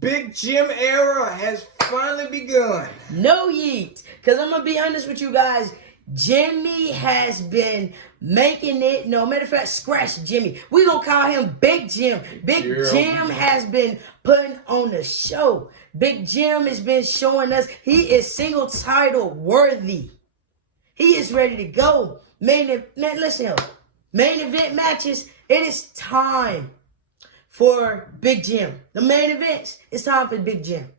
Big Jim era has finally begun. No yeet. Because I'm going to be honest with you guys. Jimmy has been making it. No, matter of fact, scratch Jimmy. We're going to call him Big Jim. Big Jim has been putting on the show. Big Jim has been showing us he is single title worthy. He is ready to go. Listen, main event matches, it is time for Big Jim. The main events, it's time for Big Jim.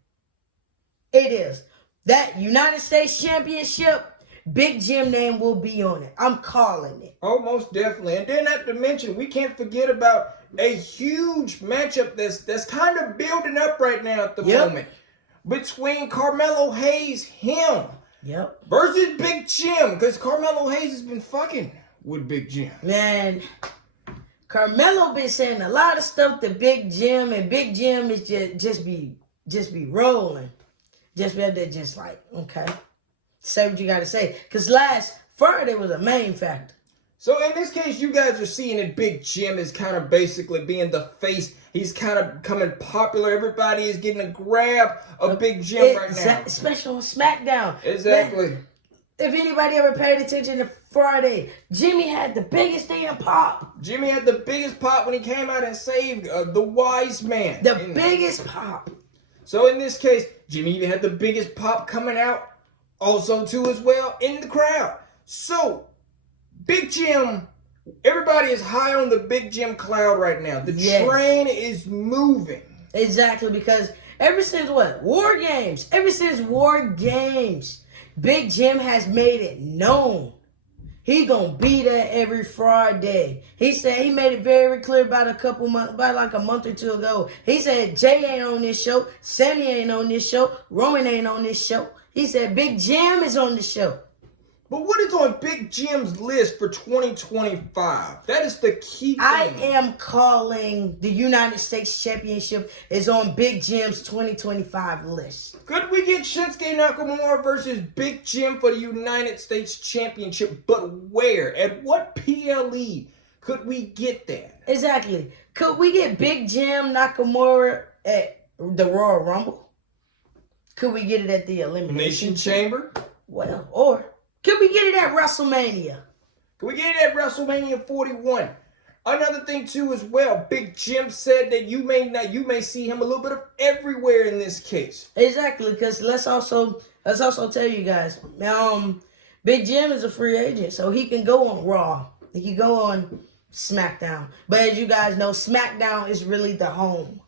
It is. That United States Championship, Big Jim name will be on it. I'm calling it. Oh, most definitely. And then not to mention, we can't forget about a huge matchup that's kind of building up right now at the moment. Between Carmelo Hayes, him. Versus Big Jim. Because Carmelo Hayes has been fucking with Big Jim. Man, Carmelo been saying a lot of stuff to Big Jim, and Big Jim is just be rolling. Just be up there just like, okay. Say what you gotta say. Because last Friday was a main factor. So in this case, you guys are seeing that Big Jim is kind of basically being the face. He's kind of becoming popular. Everybody is getting a grab of Big Jim right now. Especially on SmackDown. Exactly. Man, if anybody ever paid attention to Friday, Jimmy had the biggest damn pop. Jimmy had the biggest pop when he came out and saved the wise man. The biggest pop. So in this case, Jimmy even had the biggest pop coming out also too as well in the crowd. So Big Jim, everybody is high on the Big Jim cloud right now. The train is moving. Exactly, because ever since what? War Games. Ever since War Games, Big Jim has made it known. He gonna be there every Friday. He said he made it very clear about like a month or two ago. He said Jay ain't on this show, Sammy ain't on this show, Roman ain't on this show. He said Big Jim is on the show. But what is on Big Jim's list for 2025? That is the key thing. I am calling the United States Championship is on Big Jim's 2025 list. Could we get Shinsuke Nakamura versus Big Jim for the United States Championship? But where? At what PLE could we get that? Exactly. Could we get Big Jim Nakamura at the Royal Rumble? Could we get it at the Elimination Chamber? Well, or could we get it at WrestleMania? Can we get it at WrestleMania 41? Another thing too as well, Big Jim said that you may see him a little bit of everywhere in this case. Exactly, because let's also tell you guys, Big Jim is a free agent, so he can go on Raw. He can go on SmackDown. But as you guys know, SmackDown is really the home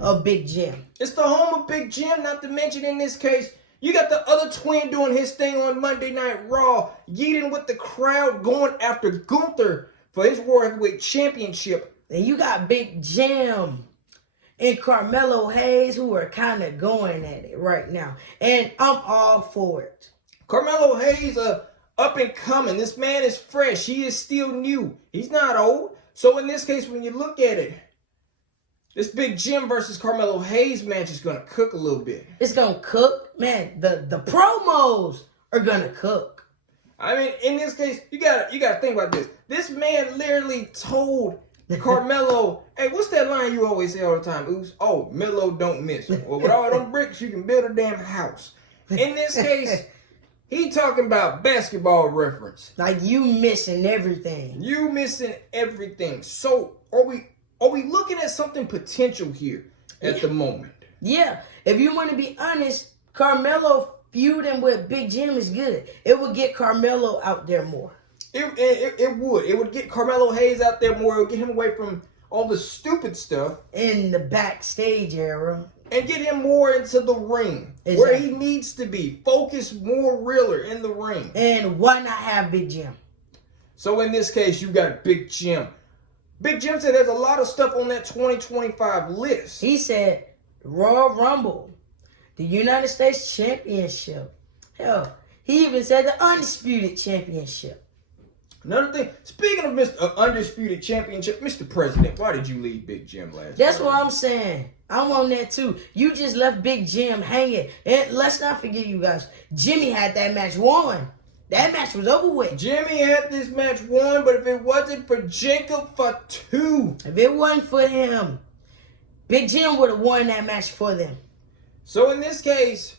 of Big Jim. It's the home of Big Jim, not to mention in this case, you got the other twin doing his thing on Monday Night Raw, yeeting with the crowd, going after Gunther for his World Heavyweight Championship. And you got Big Jim and Carmelo Hayes who are kind of going at it right now. And I'm all for it. Carmelo Hayes, up and coming. This man is fresh. He is still new. He's not old. So in this case, when you look at it, this Big Jim versus Carmelo Hayes match is going to cook a little bit. It's going to cook. Man, the promos are going to cook. I mean, in this case, you got to think about this. This man literally told Carmelo, hey, what's that line you always say all the time, Oos? Oh, Melo don't miss. Well, with all them bricks, you can build a damn house. In this case, he talking about basketball reference. Like you missing everything. You missing everything. So are we looking at something potential here at the moment? Yeah. If you want to be honest, Carmelo feuding with Big Jim is good. It would get Carmelo out there more. It would. It would get Carmelo Hayes out there more. It would get him away from all the stupid stuff. In the backstage era. And get him more into the ring. Exactly. Where he needs to be. Focus more realer in the ring. And why not have Big Jim? So in this case, you got Big Jim. Big Jim said there's a lot of stuff on that 2025 list. He said Royal Rumble, the United States Championship. Hell, he even said the Undisputed Championship. Another thing, speaking of Mr. Undisputed Championship, Mr. President, why did you leave Big Jim last That's time? what I'm saying. I want that too. You just left Big Jim hanging. And let's not forget, you guys, Jimmy had that match won. That match was over with. Jimmy had this match won, but if it wasn't for Jacob Fatu, if it wasn't for him, Big Jim would have won that match for them. So in this case,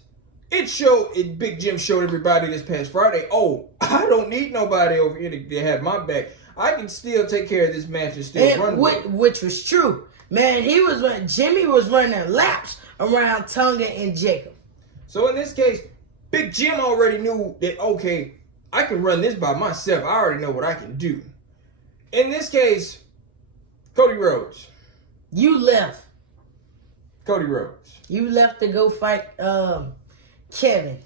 Big Jim showed everybody this past Friday, oh, I don't need nobody over here to have my back. I can still take care of this match and still run with it. Which was true. Man, Jimmy was running laps around Tonga and Jacob. So in this case, Big Jim already knew that, okay, I can run this by myself. I already know what I can do. In this case, Cody Rhodes. You left. Cody Rhodes. You left to go fight Kevin.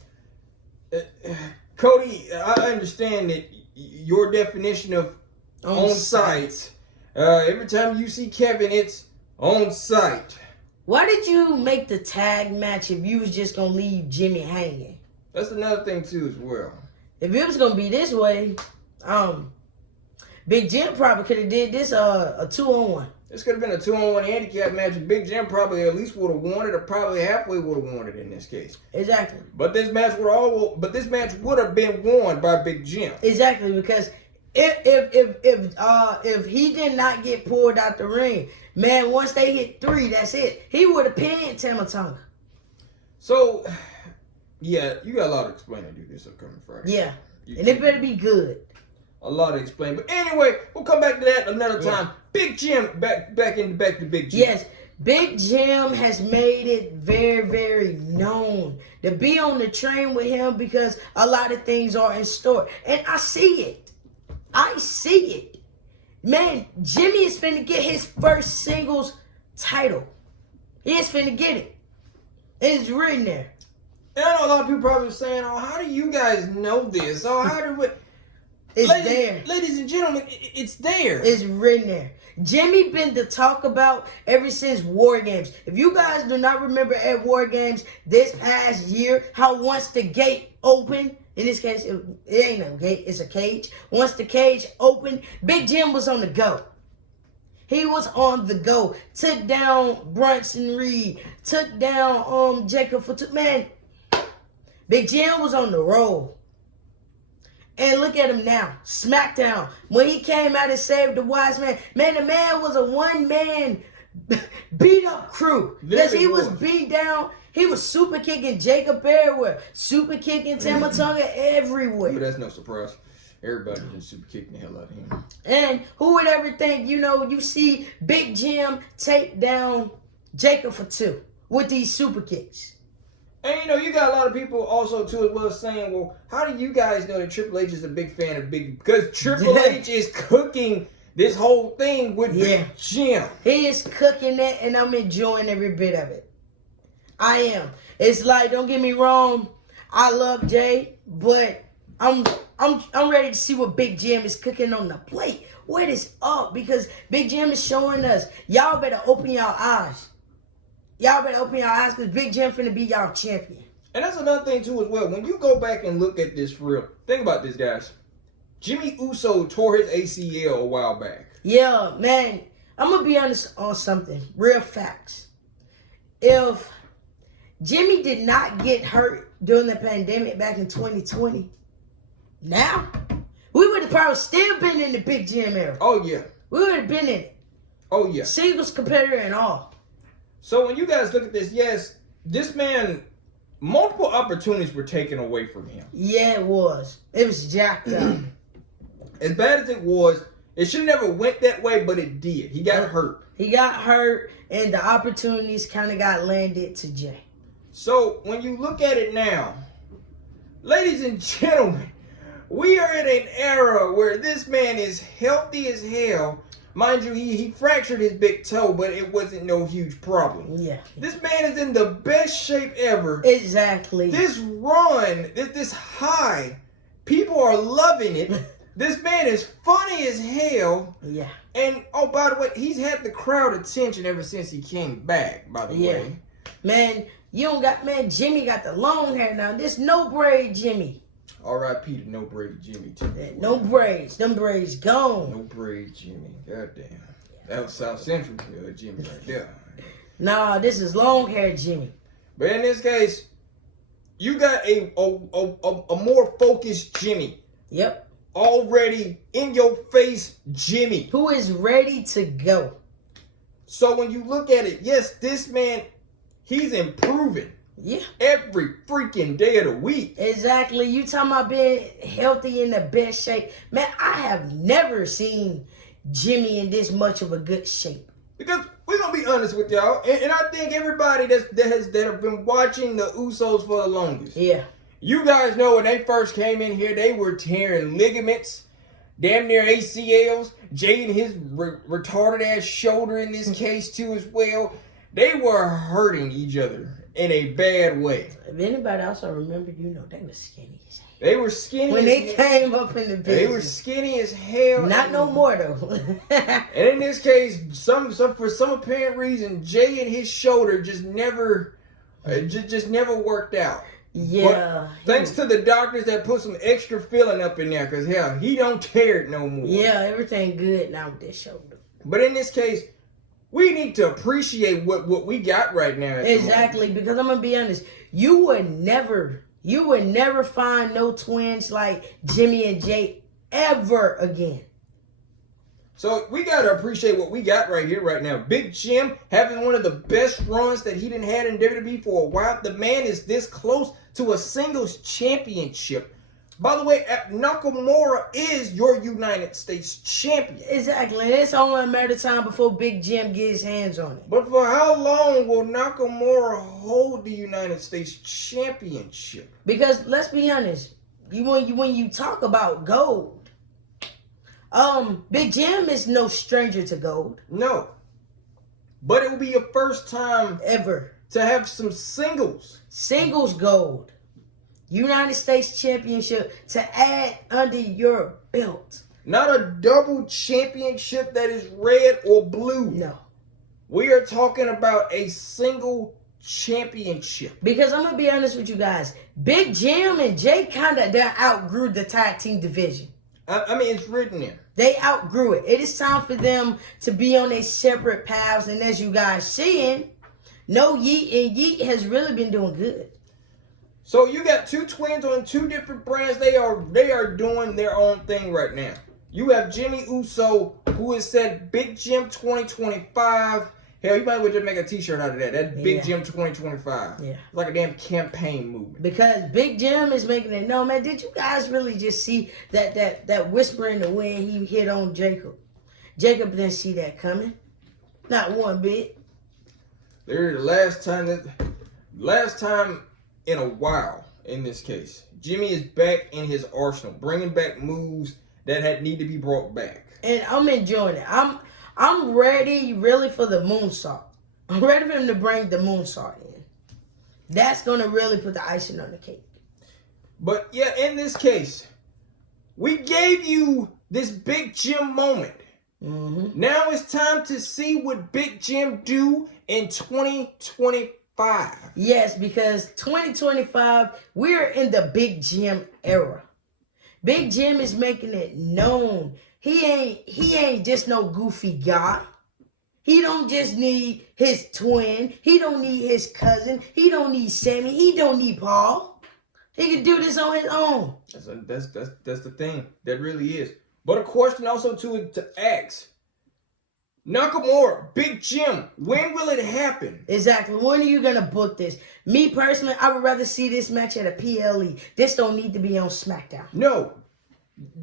Cody, I understand that your definition of on site. Every time you see Kevin, it's on site. Why did you make the tag match if you was just going to leave Jimmy hanging? That's another thing, too, as well. If it was going to be this way, Big Jim probably could have did this a 2-on-1. This could have been a 2-on-1 handicap match. Big Jim probably at least would have won it, or probably halfway would have won it in this case. Exactly. But this match would have been won by Big Jim. Exactly, because if he did not get pulled out the ring, man, once they hit 3, that's it. He would have pinned Tama Tonga. So, yeah, you got a lot to explain to do this upcoming Friday. Yeah, and it better be good. A lot to explain. But anyway, we'll come back to that another time. Big Jim, back to Big Jim. Yes, Big Jim has made it very, very known to be on the train with him because a lot of things are in store. And I see it. I see it. Man, Jimmy is finna get his first singles title. He is finna get it. It's written there. And I know a lot of people probably saying, oh, how do you guys know this? Oh, how do we... It's there. Ladies and gentlemen, it's there. It's written there. Jimmy been to talk about ever since War Games. If you guys do not remember at War Games this past year, how once the gate opened, in this case, it ain't no gate, it's a cage. Once the cage opened, Big Jim was on the go. He was on the go. Took down Bronson Reed. Took down Jacob for man. Big Jim was on the roll. And look at him now, SmackDown. When he came out and saved the wise man, the man was a one-man beat-up crew. Because he was beat down. He was super kicking Jacob everywhere. Super kicking Tama Tonga everywhere. But that's no surprise. Everybody just super kicking the hell out of him. And who would ever think, you see Big Jim take down Jacob for 2 with these super kicks. And you got a lot of people also too as well saying, well, how do you guys know that Triple H is a big fan of because Triple H is cooking this whole thing with Big Jim. He is cooking it, and I'm enjoying every bit of it. I am. It's like, don't get me wrong, I love Jay, but I'm ready to see what Big Jim is cooking on the plate. What is up? Because Big Jim is showing us, y'all better open your eyes. Y'all better open your eyes because Big Jim finna be y'all champion. And that's another thing too as well. When you go back and look at this for real, think about this, guys. Jimmy Uso tore his ACL a while back. Yeah, man. I'm going to be honest on something. Real facts. If Jimmy did not get hurt during the pandemic back in 2020, now, we would have probably still been in the Big Jim era. Oh, yeah. We would have been in it. Oh, yeah. Singles competitor and all. So when you guys look at this, yes, this man, multiple opportunities were taken away from him. Yeah, it was. It was jacked up. As bad as it was, it should have never went that way, but it did. He got hurt. He got hurt, and the opportunities kind of got landed to Jay. So when you look at it now, ladies and gentlemen, we are in an era where this man is healthy as hell. Mind you, he fractured his big toe, but it wasn't no huge problem. Yeah. This man is in the best shape ever. Exactly. This run, this high, people are loving it. This man is funny as hell. Yeah. And, oh, by the way, he's had the crowd attention ever since he came back, by the way. Man, Jimmy got the long hair now. This no braid Jimmy. R.I.P. to no braid Jimmy, too. No braids. Them braids gone. No braid Jimmy. Goddamn. That was South Central Jimmy right there. Nah, this is long hair Jimmy. But in this case, you got a more focused Jimmy. Yep. Already in your face Jimmy. Who is ready to go. So when you look at it, yes, this man, he's improving. Yeah. Every freaking day of the week. Exactly. You talking about being healthy in the best shape. Man, I have never seen Jimmy in this much of a good shape. Because we're going to be honest with y'all. And I think everybody that have been watching the Usos for the longest. Yeah. You guys know when they first came in here, they were tearing ligaments. Damn near ACLs. Jay and his retarded ass shoulder in this case too as well. They were hurting each other in a bad way. If anybody also remember, you know, they were skinny as hell. They were skinny when they came up in the business. They were skinny as hell. Not no more though. And in this case, for some apparent reason, Jay and his shoulder just never worked out. Yeah. But thanks to the doctors that put some extra filling up in there, because hell, he don't tear it no more. Yeah, everything good now with this shoulder. But in this case, we need to appreciate what we got right now. Exactly, because I'm gonna be honest, you would never find no twins like Jimmy and Jay ever again. So we gotta appreciate what we got right here, right now. Big Jim having one of the best runs that he didn't had in WWE for a while. The man is this close to a singles championship. By the way, Nakamura is your United States champion. Exactly. It's only a matter of time before Big Jim gets his hands on it. But for how long will Nakamura hold the United States championship? Because let's be honest, when you talk about gold, Big Jim is no stranger to gold. No. But it will be your first time ever to have some singles gold. United States Championship to add under your belt. Not a double championship that is red or blue. No. We are talking about a single championship. Because I'm going to be honest with you guys. Big Jim and Jay kind of outgrew the tag team division. I mean, it's written there. They outgrew it. It is time for them to be on their separate paths. And as you guys seeing, No Yeet and Yeet has really been doing good. So you got two twins on two different brands. They are doing their own thing right now. You have Jimmy Uso, who has said Big Jim 2025. Hell, you might as well just make a t-shirt out of that. That's Big Jim 2025. Yeah. It's like a damn campaign movement. Because Big Jim is making it known, man. Did you guys really just see that whisper in the wind he hit on Jacob? Jacob didn't see that coming. Not one bit. The last time in a while, in this case, Jimmy is back in his arsenal, bringing back moves that need to be brought back. And I'm enjoying it. I'm ready, really, for the moonsault. I'm ready for him to bring the moonsault in. That's going to really put the icing on the cake. But yeah, in this case, we gave you this Big Jim moment. Mm-hmm. Now it's time to see what Big Jim do in 2025. Yes, because 2025, we're in the Big Jim era. Big Jim is making it known. He ain't just no goofy guy. He don't just need his twin. He don't need his cousin. He don't need Sammy. He don't need Paul. He can do this on his own. That's the thing. That really is. But a question also to ask. Nakamura, Big Jim, when will it happen? Exactly. When are you going to book this? Me personally, I would rather see this match at a PLE. This don't need to be on SmackDown. No.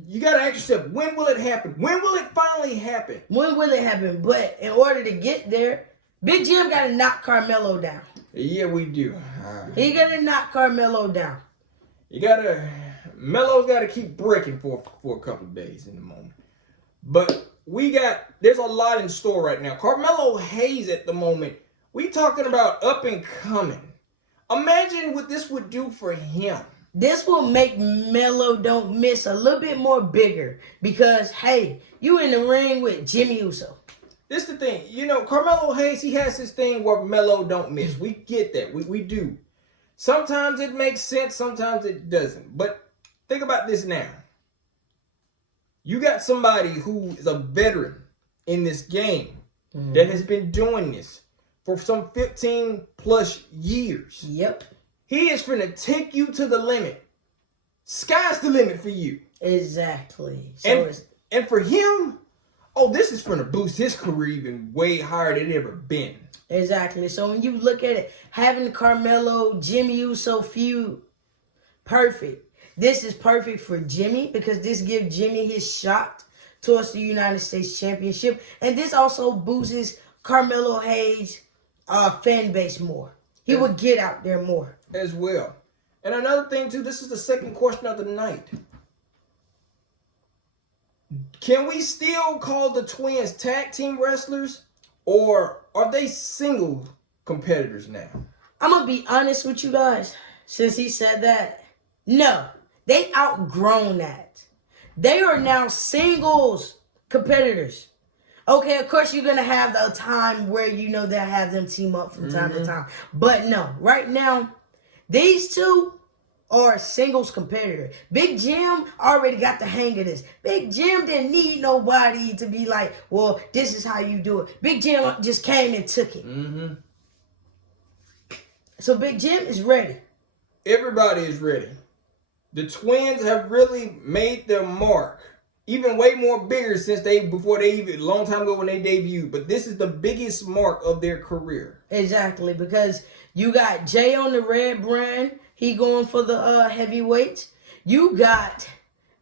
You got to ask yourself, when will it happen? When will it finally happen? When will it happen? But in order to get there, Big Jim got to knock Carmelo down. Yeah, we do. He got to knock Carmelo down. Melo's got to keep breaking for a couple of days in the moment. But there's a lot in store right now. Carmelo Hayes at the moment, we talking about up and coming. Imagine what this would do for him. This will make Melo Don't Miss a little bit more bigger because, hey, you in the ring with Jimmy Uso. This is the thing. You know, Carmelo Hayes, he has this thing where Melo don't miss. We get that. We do. Sometimes it makes sense. Sometimes it doesn't. But think about this now. You got somebody who is a veteran in this game that has been doing this for some 15 plus years. Yep. He is finna take you to the limit. Sky's the limit for you. Exactly. And for him, oh, this is going to boost his career even way higher than it ever been. Exactly. So when you look at it, having the Carmelo, Jimmy Uso feud, perfect. This is perfect for Jimmy because this gives Jimmy his shot towards the United States Championship. And this also boosts Carmelo Hayes' fan base more. He would get out there more. As well. And another thing, too, this is the second question of the night. Can we still call the twins tag team wrestlers? Or are they single competitors now? I'm going to be honest with you guys. Since he said that, no. They outgrown that. They are now singles competitors. Okay, of course you're going to have the time where they'll have them team up from time to time. But no, right now, these two are singles competitor. Big Jim already got the hang of this. Big Jim didn't need nobody to be like, well, this is how you do it. Big Jim just came and took it. So Big Jim is ready. Everybody is ready. The twins have really made their mark. Even way more bigger since a long time ago when they debuted. But this is the biggest mark of their career. Exactly, because you got Jay on the red brand. He going for the heavyweights. You got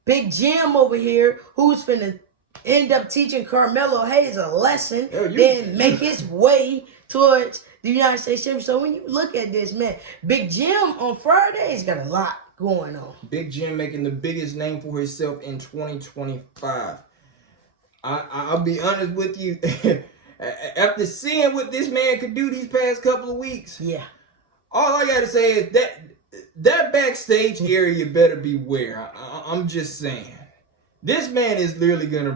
Big Jim over here who's finna end up teaching Carmelo Hayes a lesson. Then make his way towards the United States Championship. So when you look at this, man, Big Jim on Friday's got a lot going on. Big Jim making the biggest name for himself in 2025. I'll be honest with you. After seeing what this man could do these past couple of weeks, yeah, all I gotta say is that backstage area better beware. I'm just saying, this man is literally gonna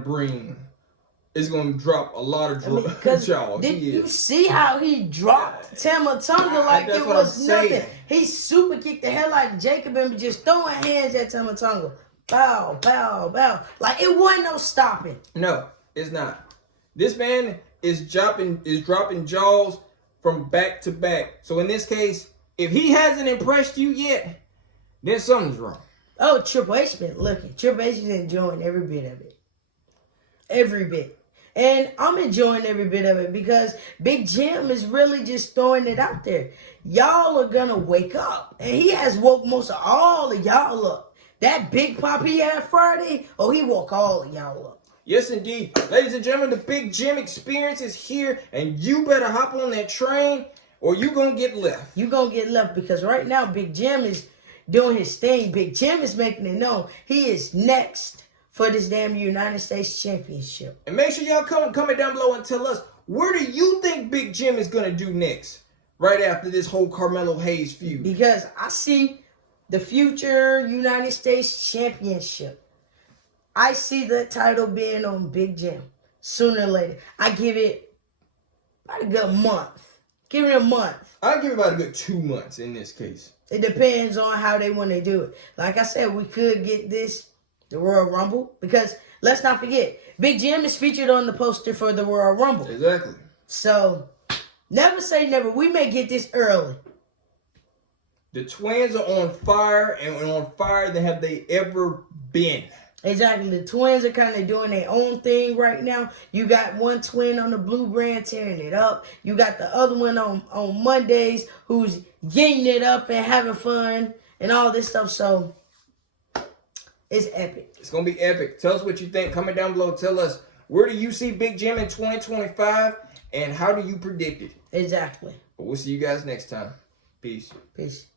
drop a lot of jaws. Did you see how he dropped Tama Tonga like it was nothing? He super kicked the hell out of Jacob and just throwing hands at Tama Tonga. Bow, bow, bow. Like it wasn't no stopping. No, it's not. This man is dropping jaws from back to back. So in this case, if he hasn't impressed you yet, then something's wrong. Oh, Triple H been looking. Triple H is enjoying every bit of it. Every bit. And I'm enjoying every bit of it because Big Jim is really just throwing it out there. Y'all are going to wake up. And he has woke most of all of y'all up. That big pop he had Friday, he woke all of y'all up. Yes, indeed. Ladies and gentlemen, the Big Jim experience is here. And you better hop on that train or you going to get left. You going to get left because right now Big Jim is doing his thing. Big Jim is making it known. He is next for this damn United States Championship. And make sure y'all comment down below and tell us, where do you think Big Jim is going to do next? Right after this whole Carmelo Hayes feud. Because I see the future United States Championship. I see the title being on Big Jim sooner or later. I give it about a good month. Give it a month. I'll give it about a good 2 months in this case. It depends on how they want to do it. Like I said, we could get the Royal Rumble, because let's not forget, Big Jim is featured on the poster for the Royal Rumble. Exactly. So, never say never. We may get this early. The twins are on fire, and on fire than have they ever been. Exactly. The twins are kind of doing their own thing right now. You got one twin on the blue brand tearing it up. You got the other one on Mondays who's getting it up and having fun and all this stuff. So, it's epic. It's going to be epic. Tell us what you think. Comment down below. Tell us, where do you see Big Jim in 2025? And how do you predict it? Exactly. But we'll see you guys next time. Peace. Peace.